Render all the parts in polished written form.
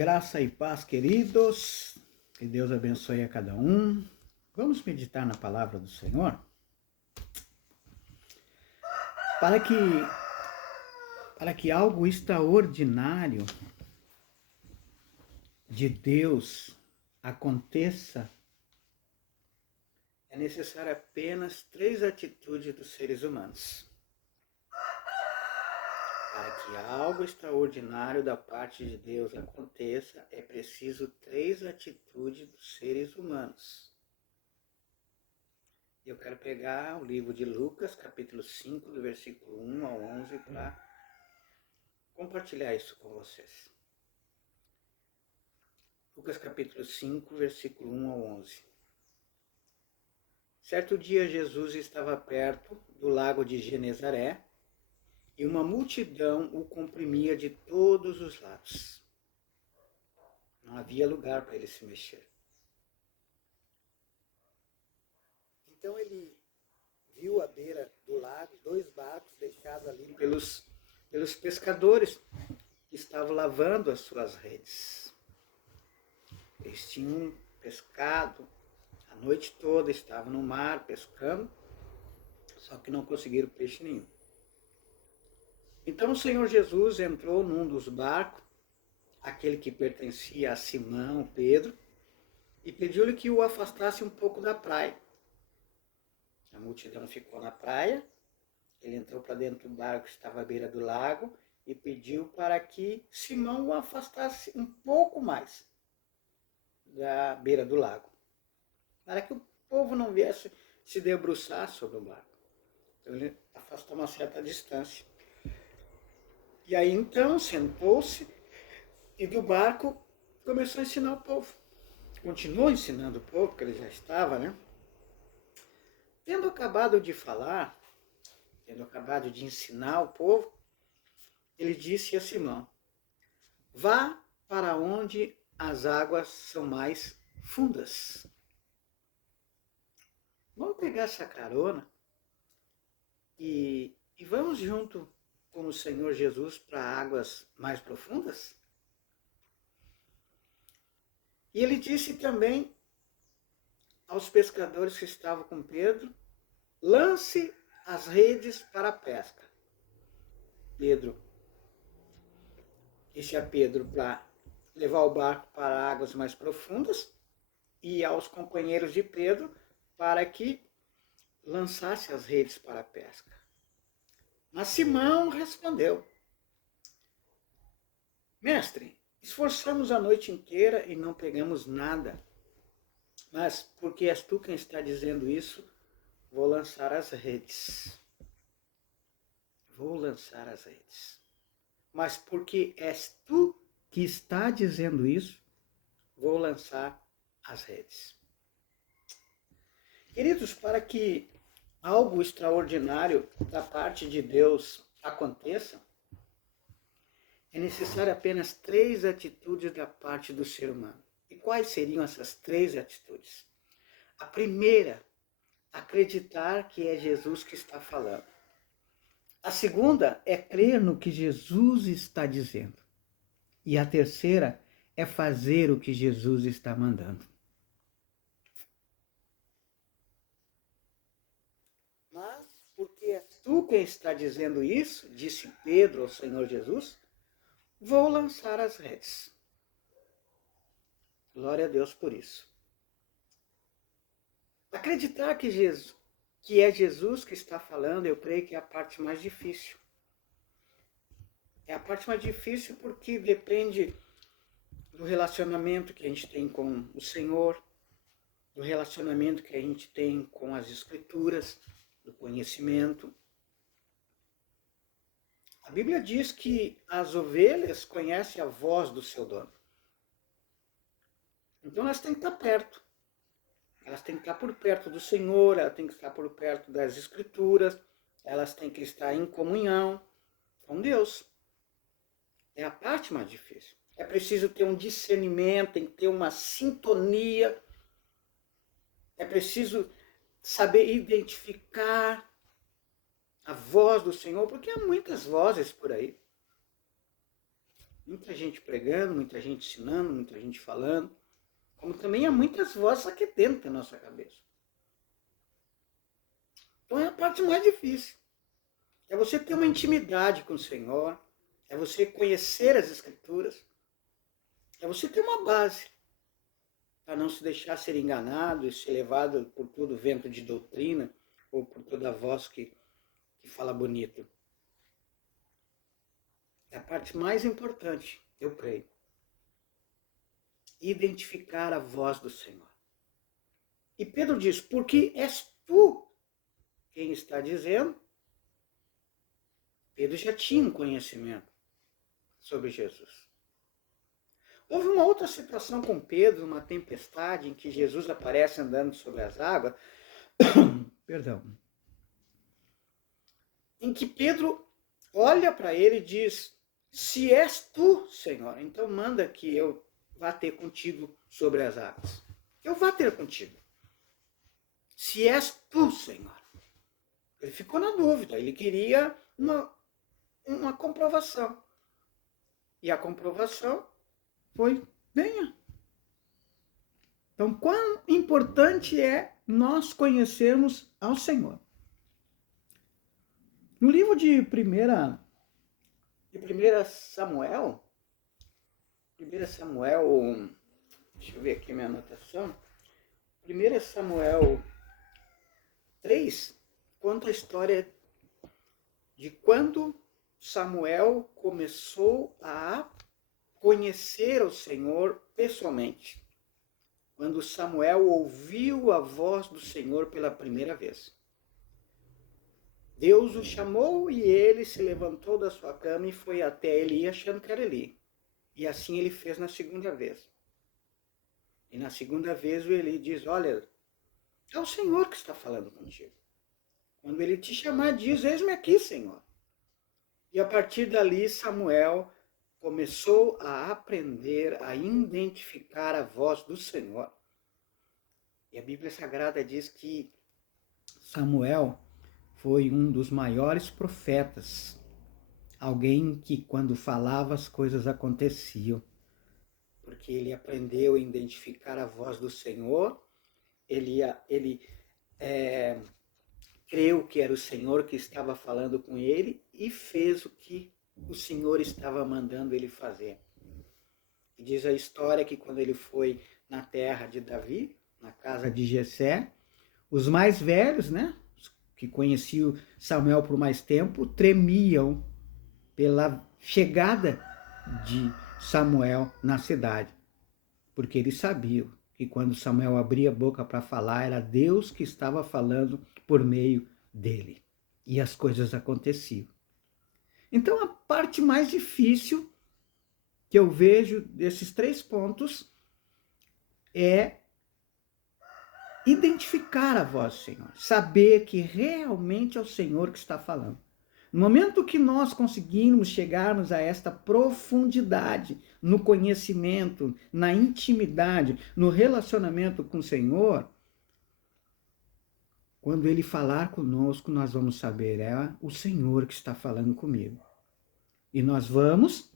Graça e paz, queridos. Que Deus abençoe a cada um. Vamos meditar na palavra do Senhor? Para que algo extraordinário de Deus aconteça, é necessário apenas 3 atitudes dos seres humanos. Para que algo extraordinário da parte de Deus aconteça, é preciso 3 atitudes dos seres humanos. Eu quero pegar o livro de Lucas, capítulo 5, do versículo 1 ao 11, para compartilhar isso com vocês. Lucas, capítulo 5, versículo 1 ao 11. Certo dia, Jesus estava perto do lago de Genezaré, e uma multidão o comprimia de todos os lados. Não havia lugar para ele se mexer. Então ele viu à beira do lago 2 barcos deixados ali pelos pescadores que estavam lavando as suas redes. Eles tinham pescado a noite toda, estavam no mar pescando, só que não conseguiram peixe nenhum. Então o Senhor Jesus entrou num dos barcos, aquele que pertencia a Simão, Pedro, e pediu-lhe que o afastasse um pouco da praia. A multidão ficou na praia, ele entrou para dentro do barco que estava à beira do lago e pediu para que Simão o afastasse um pouco mais da beira do lago, para que o povo não viesse se debruçar sobre o barco. Então ele afastou uma certa distância. E aí então sentou-se e do barco começou a ensinar o povo. Continuou ensinando o povo, porque ele já estava, né? Tendo acabado de falar, tendo acabado de ensinar o povo, ele disse a Simão: vá para onde as águas são mais fundas. Vamos pegar essa carona e vamos junto com o Senhor Jesus para águas mais profundas? E ele disse também aos pescadores que estavam com Pedro: lance as redes para a pesca. Pedro disse a Pedro para levar o barco para águas mais profundas e aos companheiros de Pedro para que lançasse as redes para a pesca. Mas Simão respondeu: mestre, esforçamos a noite inteira e não pegamos nada. Mas porque és tu quem está dizendo isso, vou lançar as redes. Vou lançar as redes. Mas porque és tu que está dizendo isso, vou lançar as redes. Queridos, para que algo extraordinário da parte de Deus aconteça, é necessário apenas 3 atitudes da parte do ser humano. E quais seriam essas 3 atitudes? A primeira, acreditar que é Jesus que está falando. A segunda é crer no que Jesus está dizendo. E a terceira é fazer o que Jesus está mandando. Mas, porque és tu quem está dizendo isso, disse Pedro ao Senhor Jesus, vou lançar as redes. Glória a Deus por isso. Acreditar que é Jesus que está falando, eu creio que é a parte mais difícil. É a parte mais difícil porque depende do relacionamento que a gente tem com o Senhor, do relacionamento que a gente tem com as Escrituras, do conhecimento. A Bíblia diz que as ovelhas conhecem a voz do seu dono. Então elas têm que estar perto. Elas têm que estar por perto do Senhor, elas têm que estar por perto das Escrituras, elas têm que estar em comunhão com Deus. É a parte mais difícil. É preciso ter um discernimento, tem que ter uma sintonia. É preciso saber identificar a voz do Senhor, porque há muitas vozes por aí. Muita gente pregando, muita gente ensinando, muita gente falando, como também há muitas vozes aqui dentro da nossa cabeça. Então é a parte mais difícil. É você ter uma intimidade com o Senhor, é você conhecer as Escrituras, é você ter uma base para não se deixar ser enganado e ser levado por todo vento de doutrina ou por toda voz que fala bonito. É a parte mais importante, eu creio. Identificar a voz do Senhor. E Pedro diz, porque és tu quem está dizendo. Pedro já tinha um conhecimento sobre Jesus. Houve uma outra situação com Pedro, uma tempestade, em que Jesus aparece andando sobre as águas, perdão, em que Pedro olha para ele e diz, se és tu, Senhor, então manda que eu vá ter contigo sobre as águas. Eu vá ter contigo. Se és tu, Senhor. Ele ficou na dúvida, ele queria uma comprovação. E a comprovação foi, venha. Então, quão importante é nós conhecermos ao Senhor. No livro de 1 Samuel, deixa eu ver aqui minha anotação, 1 Samuel 3 conta a história de quando Samuel começou a conhecer o Senhor pessoalmente. Quando Samuel ouviu a voz do Senhor pela primeira vez. Deus o chamou e ele se levantou da sua cama e foi até Eli, achando que era Eli. E assim ele fez na segunda vez. E na segunda vez o Eli diz, olha, é o Senhor que está falando contigo. Quando ele te chamar, diz, eis-me aqui, Senhor. E a partir dali, Samuel começou a aprender a identificar a voz do Senhor. E a Bíblia Sagrada diz que Samuel foi um dos maiores profetas. Alguém que, quando falava, as coisas aconteciam. Porque ele aprendeu a identificar a voz do Senhor, ele creu que era o Senhor que estava falando com ele e fez o que o Senhor estava mandando ele fazer. E diz a história que quando ele foi na terra de Davi, na casa de Jessé, os mais velhos, né, que conheciam Samuel por mais tempo, tremiam pela chegada de Samuel na cidade, porque eles sabiam que quando Samuel abria a boca para falar, era Deus que estava falando por meio dele. E as coisas aconteciam. Então, a parte mais difícil que eu vejo desses 3 pontos é identificar a voz do Senhor, saber que realmente é o Senhor que está falando. No momento que nós conseguirmos chegarmos a esta profundidade no conhecimento, na intimidade, no relacionamento com o Senhor, quando Ele falar conosco, nós vamos saber, é o Senhor que está falando comigo. E nós vamos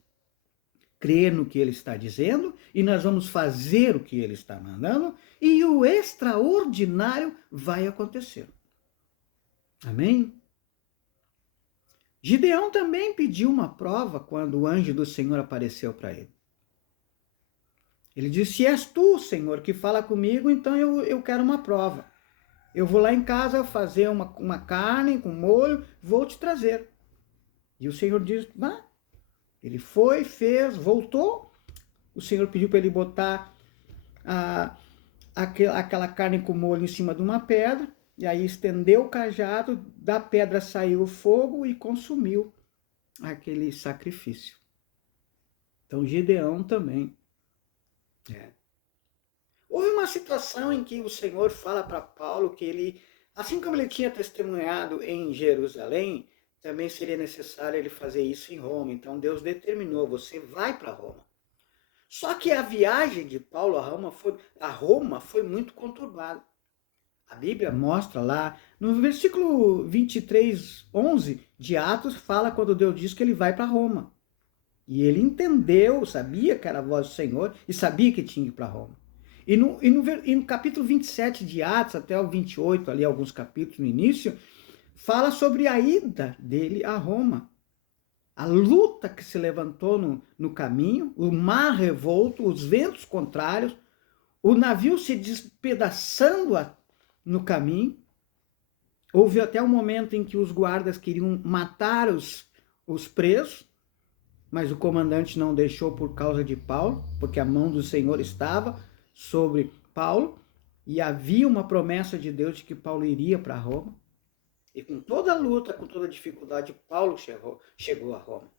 crer no que Ele está dizendo, e nós vamos fazer o que Ele está mandando, e o extraordinário vai acontecer. Amém? Gideão também pediu uma prova quando o anjo do Senhor apareceu para ele. Ele disse, se és tu, Senhor, que fala comigo, então eu quero uma prova. Eu vou lá em casa fazer uma carne com molho, vou te trazer. E o Senhor disse, vá. Ele foi, fez, voltou. O Senhor pediu para ele botar aquela carne com molho em cima de uma pedra. E aí estendeu o cajado, da pedra saiu o fogo e consumiu aquele sacrifício. Então Gideão também. Houve uma situação em que o Senhor fala para Paulo que ele, assim como ele tinha testemunhado em Jerusalém, também seria necessário ele fazer isso em Roma. Então Deus determinou, você vai para Roma. Só que a viagem de Paulo a Roma foi muito conturbada. A Bíblia mostra lá, no versículo 23, 11 de Atos, fala quando Deus diz que ele vai para Roma. E ele entendeu, sabia que era a voz do Senhor e sabia que tinha que ir para Roma. E no capítulo 27 de Atos, até o 28, ali alguns capítulos no início, fala sobre a ida dele a Roma. A luta que se levantou no caminho, o mar revolto, os ventos contrários, o navio se despedaçando no caminho. Houve até um momento em que os guardas queriam matar os presos, mas o comandante não deixou por causa de Paulo, porque a mão do Senhor estava sobre Paulo, e havia uma promessa de Deus de que Paulo iria para Roma. E com toda a luta, com toda a dificuldade, Paulo chegou a Roma.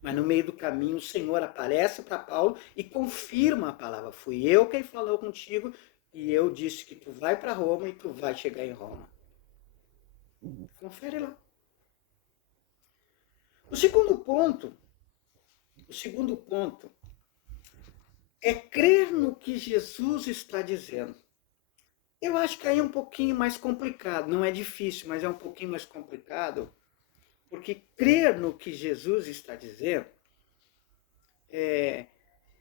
Mas no meio do caminho o Senhor aparece para Paulo e confirma a palavra. Fui eu quem falou contigo e eu disse que tu vai para Roma e tu vai chegar em Roma. Confere lá. O segundo ponto é crer no que Jesus está dizendo. Eu acho que aí é um pouquinho mais complicado. Não é difícil, mas é um pouquinho mais complicado. Porque crer no que Jesus está dizendo,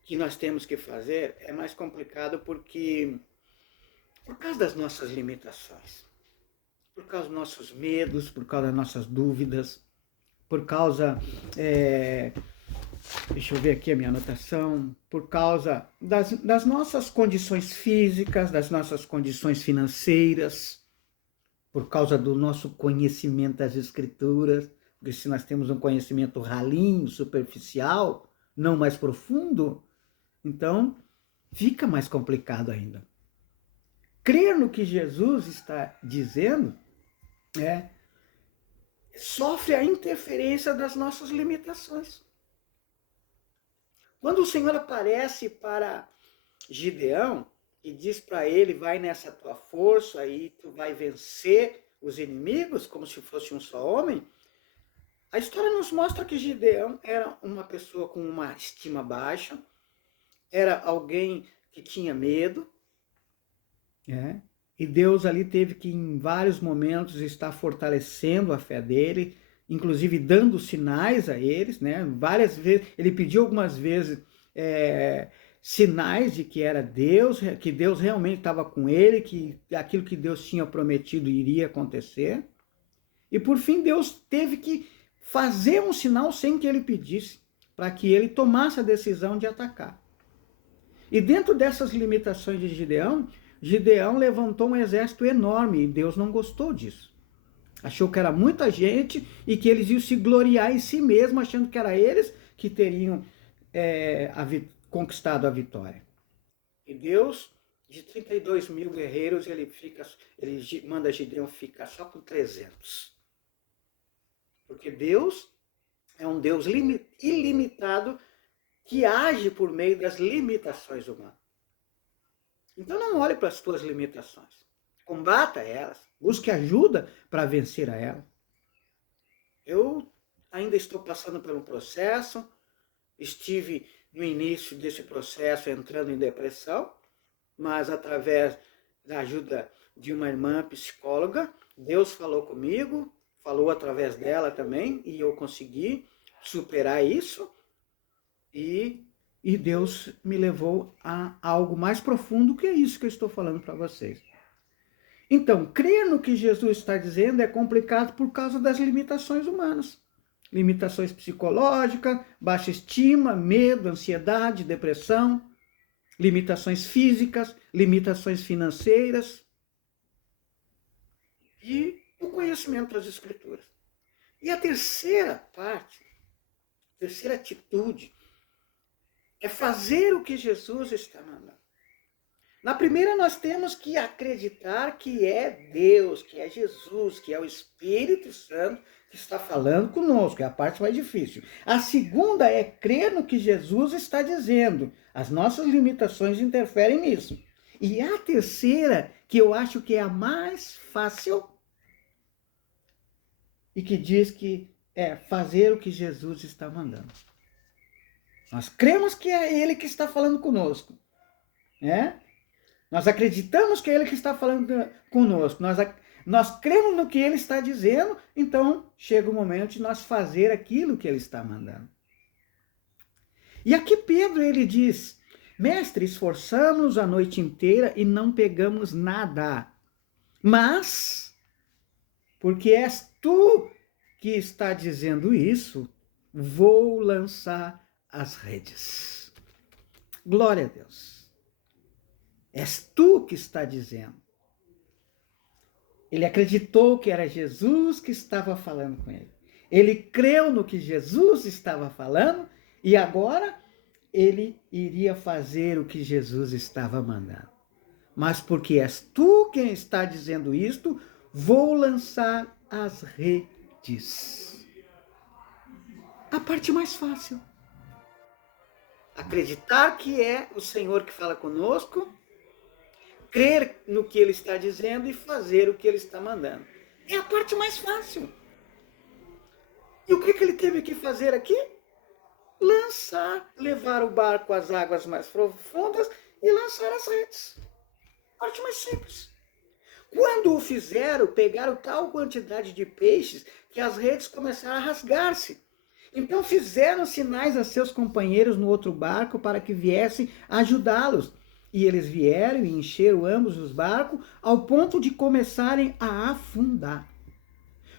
que nós temos que fazer, é mais complicado por causa das nossas limitações, por causa dos nossos medos, por causa das nossas dúvidas, por causa, deixa eu ver aqui a minha anotação, por causa das nossas condições físicas, das nossas condições financeiras, por causa do nosso conhecimento das Escrituras, porque se nós temos um conhecimento ralinho, superficial, não mais profundo, então fica mais complicado ainda. Crer no que Jesus está dizendo sofre a interferência das nossas limitações. Quando o Senhor aparece para Gideão e diz para ele, vai nessa tua força aí tu vai vencer os inimigos como se fosse um só homem, a história nos mostra que Gideão era uma pessoa com uma estima baixa, era alguém que tinha medo, e Deus ali teve que em vários momentos estar fortalecendo a fé dele, inclusive dando sinais a eles, várias vezes, ele pediu algumas vezes sinais de que era Deus, que Deus realmente estava com ele, que aquilo que Deus tinha prometido iria acontecer, e por fim Deus teve que fazer um sinal sem que ele pedisse, para que ele tomasse a decisão de atacar. E dentro dessas limitações de Gideão levantou um exército enorme e Deus não gostou disso. Achou que era muita gente e que eles iam se gloriar em si mesmos, achando que era eles que teriam conquistado a vitória. E Deus, de 32 mil guerreiros, ele manda Gideão ficar só com 300. Porque Deus é um Deus ilimitado que age por meio das limitações humanas. Então não olhe para as tuas limitações. Combata elas. Busque ajuda para vencer a elas. Eu ainda estou passando por um processo. Estive no início desse processo entrando em depressão. Mas através da ajuda de uma irmã psicóloga, Deus falou comigo. Falou através dela também, e eu consegui superar isso, e Deus me levou a algo mais profundo que é isso que eu estou falando para vocês. Então, crer no que Jesus está dizendo é complicado por causa das limitações humanas. Limitações psicológicas, baixa estima, medo, ansiedade, depressão, limitações físicas, limitações financeiras e o conhecimento das Escrituras. E a terceira parte, a terceira atitude, é fazer o que Jesus está mandando. Na primeira nós temos que acreditar que é Deus, que é Jesus, que é o Espírito Santo que está falando conosco, é a parte mais difícil. A segunda é crer no que Jesus está dizendo. As nossas limitações interferem nisso. E a terceira, que eu acho que é a mais fácil, e que diz que é fazer o que Jesus está mandando. Nós cremos que é Ele que está falando conosco. Nós acreditamos que é Ele que está falando conosco. Nós cremos no que Ele está dizendo, então chega o momento de nós fazer aquilo que Ele está mandando. E aqui Pedro, ele diz: mestre, esforçamos a noite inteira e não pegamos nada. Mas, porque és tu que está dizendo isso, vou lançar as redes. Glória a Deus. És tu que está dizendo. Ele acreditou que era Jesus que estava falando com ele. Ele creu no que Jesus estava falando e agora ele iria fazer o que Jesus estava mandando. Mas porque és tu quem está dizendo isto, vou lançar as redes. A parte mais fácil. Acreditar que é o Senhor que fala conosco, crer no que Ele está dizendo e fazer o que Ele está mandando. É a parte mais fácil. E o que Ele teve que fazer aqui? Lançar, levar o barco às águas mais profundas e lançar as redes. Parte mais simples. Quando o fizeram, pegaram tal quantidade de peixes que as redes começaram a rasgar-se. Então fizeram sinais a seus companheiros no outro barco para que viessem ajudá-los. E eles vieram e encheram ambos os barcos ao ponto de começarem a afundar.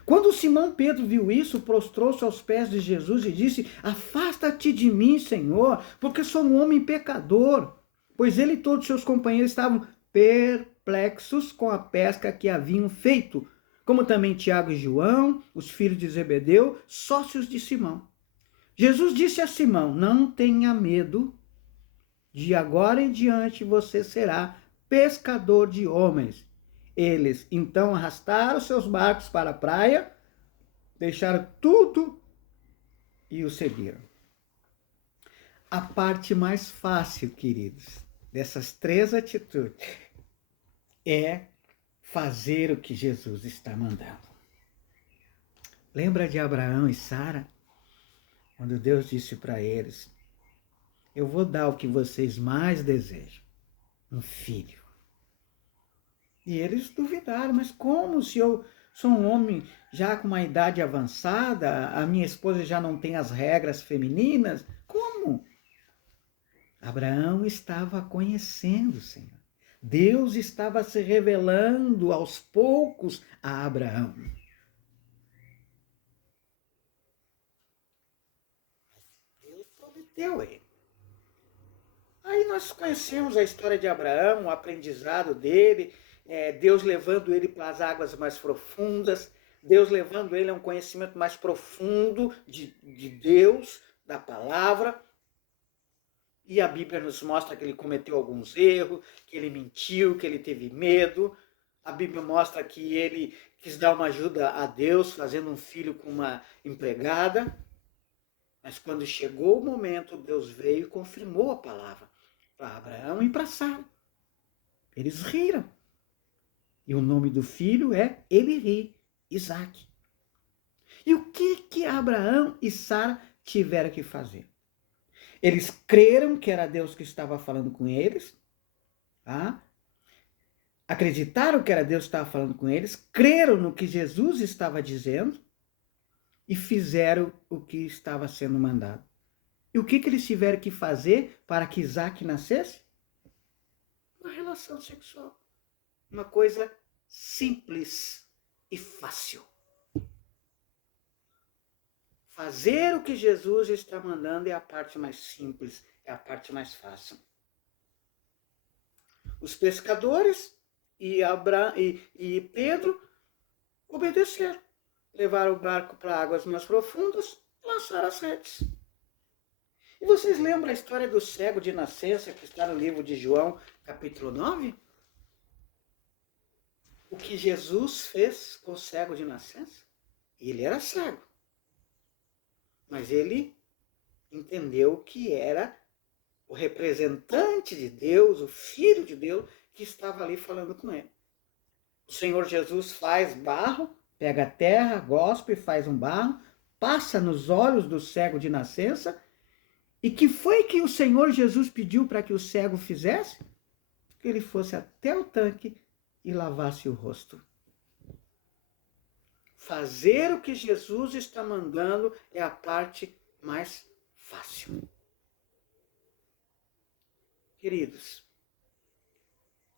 Quando Simão Pedro viu isso, prostrou-se aos pés de Jesus e disse: afasta-te de mim, Senhor, porque sou um homem pecador. Pois ele e todos seus companheiros estavam perplexos com a pesca que haviam feito, como também Tiago e João, os filhos de Zebedeu, sócios de Simão. Jesus disse a Simão: não tenha medo, de agora em diante você será pescador de homens. Eles então arrastaram seus barcos para a praia, deixaram tudo e o seguiram. A parte mais fácil, queridos, dessas três atitudes é fazer o que Jesus está mandando. Lembra de Abraão e Sara? Quando Deus disse para eles: eu vou dar o que vocês mais desejam, um filho. E eles duvidaram: mas como, se eu sou um homem já com uma idade avançada, a minha esposa já não tem as regras femininas? Como? Abraão estava conhecendo o Senhor. Deus estava se revelando aos poucos a Abraão. Deus prometeu a ele. Aí nós conhecemos a história de Abraão, o aprendizado dele, Deus levando ele para as águas mais profundas, Deus levando ele a um conhecimento mais profundo de Deus, da palavra. E a Bíblia nos mostra que ele cometeu alguns erros, que ele mentiu, que ele teve medo. A Bíblia mostra que ele quis dar uma ajuda a Deus, fazendo um filho com uma empregada. Mas quando chegou o momento, Deus veio e confirmou a palavra para Abraão e para Sara. Eles riram. E o nome do filho é Eli, Isaac. E o que Abraão e Sara tiveram que fazer? Eles creram que era Deus que estava falando com eles, tá? Acreditaram que era Deus que estava falando com eles, creram no que Jesus estava dizendo e fizeram o que estava sendo mandado. E o que eles tiveram que fazer para que Isaac nascesse? Uma relação sexual. Uma coisa simples e fácil. Fazer o que Jesus está mandando é a parte mais simples, é a parte mais fácil. Os pescadores e Pedro obedeceram. Levaram o barco para águas mais profundas, lançaram as redes. E vocês lembram a história do cego de nascença que está no livro de João, capítulo 9? O que Jesus fez com o cego de nascença? Ele era cego. Mas ele entendeu que era o representante de Deus, o Filho de Deus, que estava ali falando com ele. O Senhor Jesus faz barro, pega a terra, gospe, faz um barro, passa nos olhos do cego de nascença. E que foi que o Senhor Jesus pediu para que o cego fizesse? Que ele fosse até o tanque e lavasse o rosto. Fazer o que Jesus está mandando é a parte mais fácil. Queridos,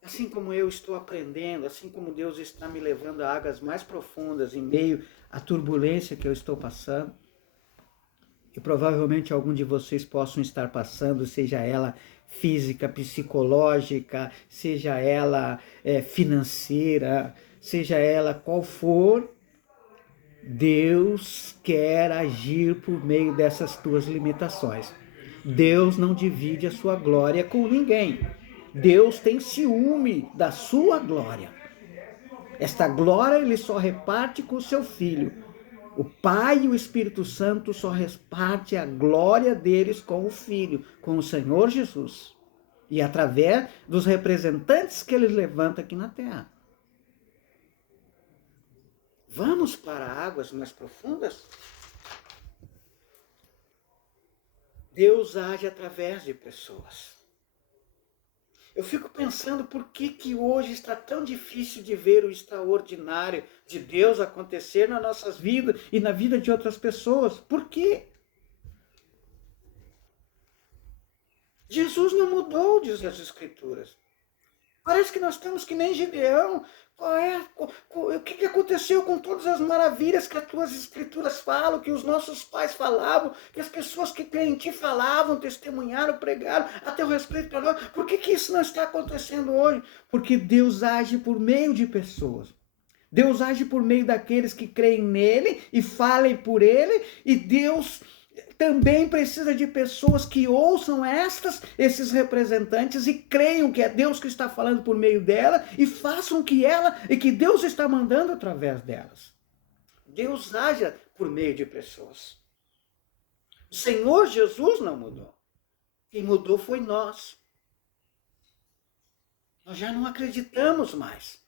assim como eu estou aprendendo, assim como Deus está me levando a águas mais profundas em meio à turbulência que eu estou passando, e provavelmente algum de vocês possam estar passando, seja ela física, psicológica, seja ela financeira, seja ela qual for, Deus quer agir por meio dessas tuas limitações. Deus não divide a sua glória com ninguém. Deus tem ciúme da sua glória. Esta glória ele só reparte com o seu Filho. O Pai e o Espírito Santo só reparte a glória deles com o Filho, com o Senhor Jesus. E através dos representantes que ele levanta aqui na terra. Vamos para águas mais profundas? Deus age através de pessoas. Eu fico pensando por que hoje está tão difícil de ver o extraordinário de Deus acontecer nas nossas vidas e na vida de outras pessoas. Por quê? Jesus não mudou, diz as Escrituras. Parece que nós estamos que nem Gideão. O que aconteceu com todas as maravilhas que as tuas escrituras falam, que os nossos pais falavam, que as pessoas que creem em ti falavam, testemunharam, pregaram a teu respeito para nós? Por que isso não está acontecendo hoje? Porque Deus age por meio de pessoas. Deus age por meio daqueles que creem nele e falem por ele, e Deus também precisa de pessoas que ouçam esses representantes e creiam que é Deus que está falando por meio dela e façam que ela e que Deus está mandando através delas. Deus age por meio de pessoas. O Senhor Jesus não mudou. Quem mudou foi nós. Nós já não acreditamos mais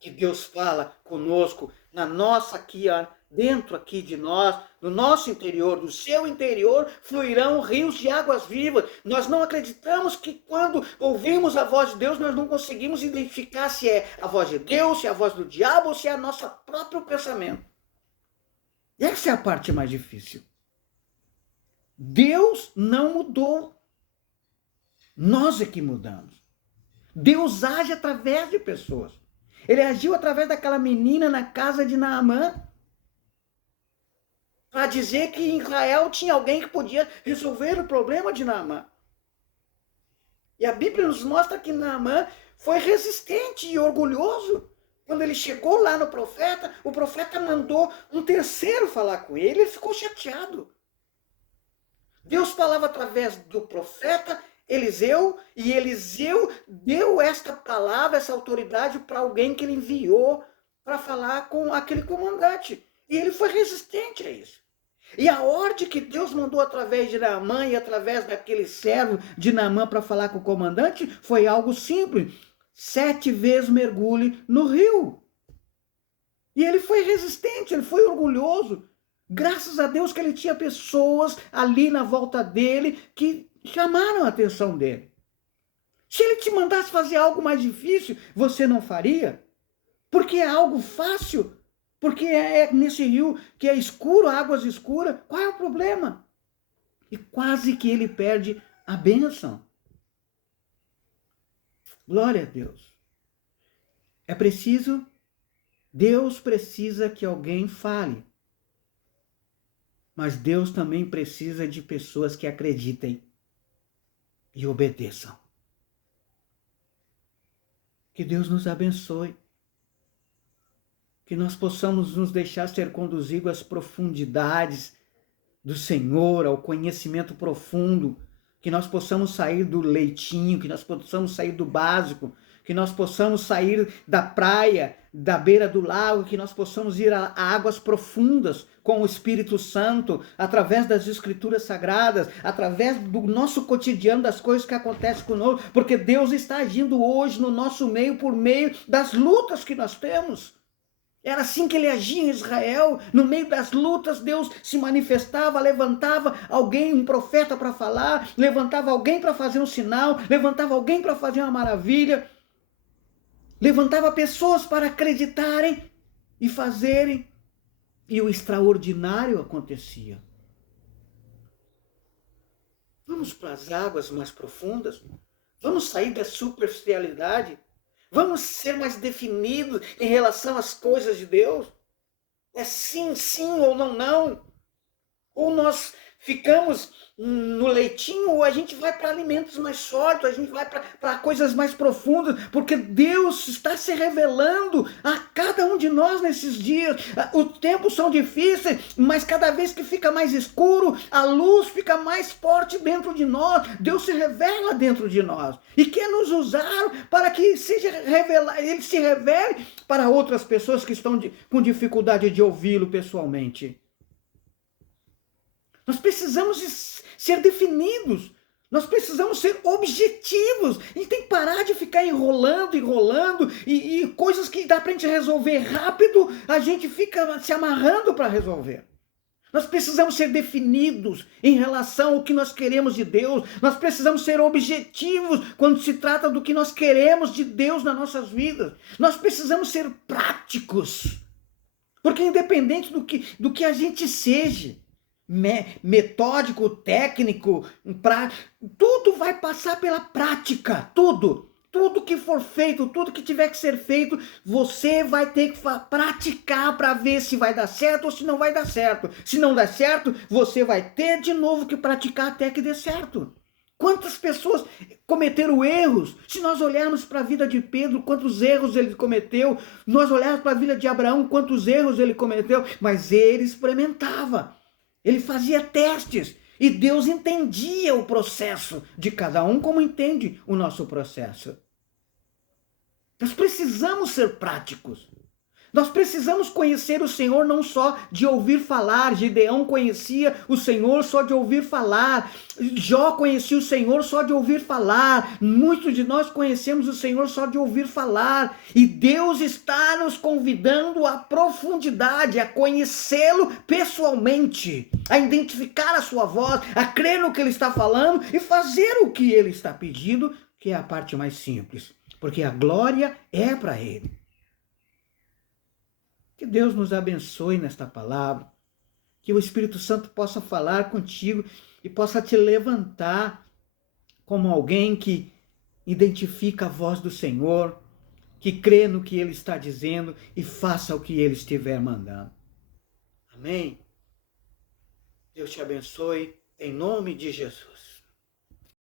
que Deus fala conosco na nossa aqui, dentro aqui de nós, no nosso interior, do seu interior, fluirão rios de águas vivas. Nós não acreditamos que quando ouvimos a voz de Deus, nós não conseguimos identificar se é a voz de Deus, se é a voz do diabo ou se é o nosso próprio pensamento. E essa é a parte mais difícil. Deus não mudou. Nós é que mudamos. Deus age através de pessoas. Ele agiu através daquela menina na casa de Naamã, para dizer que em Israel tinha alguém que podia resolver o problema de Naamã. E a Bíblia nos mostra que Naamã foi resistente e orgulhoso. Quando ele chegou lá no profeta, o profeta mandou um terceiro falar com ele, ele ficou chateado. Deus falava através do profeta Eliseu, e Eliseu deu esta palavra, essa autoridade para alguém que ele enviou para falar com aquele comandante. E ele foi resistente a isso. E a ordem que Deus mandou através de Naamã e através daquele servo de Naamã para falar com o comandante foi algo simples. 7 vezes mergulhe no rio. E ele foi resistente, ele foi orgulhoso. Graças a Deus que ele tinha pessoas ali na volta dele que chamaram a atenção dele. Se ele te mandasse fazer algo mais difícil, você não faria? Porque é algo fácil. Porque é nesse rio que é escuro, águas escuras. Qual é o problema? E quase que ele perde a bênção. Glória a Deus. É preciso, Deus precisa que alguém fale. Mas Deus também precisa de pessoas que acreditem e obedeçam. Que Deus nos abençoe. Que nós possamos nos deixar ser conduzidos às profundidades do Senhor, ao conhecimento profundo. Que nós possamos sair do leitinho, que nós possamos sair do básico, que nós possamos sair da praia, da beira do lago, que nós possamos ir a águas profundas com o Espírito Santo, através das Escrituras Sagradas, através do nosso cotidiano, das coisas que acontecem conosco, porque Deus está agindo hoje no nosso meio por meio das lutas que nós temos. Era assim que ele agia em Israel, no meio das lutas Deus se manifestava, levantava alguém, um profeta para falar, levantava alguém para fazer um sinal, levantava alguém para fazer uma maravilha, levantava pessoas para acreditarem e fazerem, e o extraordinário acontecia. Vamos para as águas mais profundas? Vamos sair da superficialidade? Vamos ser mais definidos em relação às coisas de Deus? É sim, sim ou não, não? Ou nós ficamos no leitinho, ou a gente vai para alimentos mais sólidos, a gente vai para coisas mais profundas, porque Deus está se revelando a cada um de nós nesses dias. Os tempos são difíceis, mas cada vez que fica mais escuro, a luz fica mais forte dentro de nós. Deus se revela dentro de nós e quer nos usar para que Ele se revele para outras pessoas que estão com dificuldade de ouvi-lo pessoalmente. Nós precisamos ser definidos. Nós precisamos ser objetivos. A gente tem que parar de ficar enrolando e coisas que dá para a gente resolver rápido, a gente fica se amarrando para resolver. Nós precisamos ser definidos em relação ao que nós queremos de Deus. Nós precisamos ser objetivos quando se trata do que nós queremos de Deus nas nossas vidas. Nós precisamos ser práticos. Porque independente do que a gente seja, metódico, técnico, tudo vai passar pela prática, tudo que for feito, tudo que tiver que ser feito, você vai ter que praticar para ver se vai dar certo ou se não vai dar certo. Se não der certo, você vai ter de novo que praticar até que dê certo. Quantas pessoas cometeram erros? Se nós olharmos para a vida de Pedro, quantos erros ele cometeu, nós olharmos para a vida de Abraão, quantos erros ele cometeu, mas ele experimentava. Ele fazia testes e Deus entendia o processo de cada um como entende o nosso processo. Nós precisamos ser práticos. Nós precisamos conhecer o Senhor não só de ouvir falar. Gideão conhecia o Senhor só de ouvir falar. Jó conhecia o Senhor só de ouvir falar. Muitos de nós conhecemos o Senhor só de ouvir falar. E Deus está nos convidando à profundidade, a conhecê-lo pessoalmente, a identificar a sua voz, a crer no que ele está falando e fazer o que ele está pedindo, que é a parte mais simples. Porque a glória é para ele. Que Deus nos abençoe nesta palavra, que o Espírito Santo possa falar contigo e possa te levantar como alguém que identifica a voz do Senhor, que crê no que Ele está dizendo e faça o que Ele estiver mandando. Amém? Deus te abençoe, em nome de Jesus.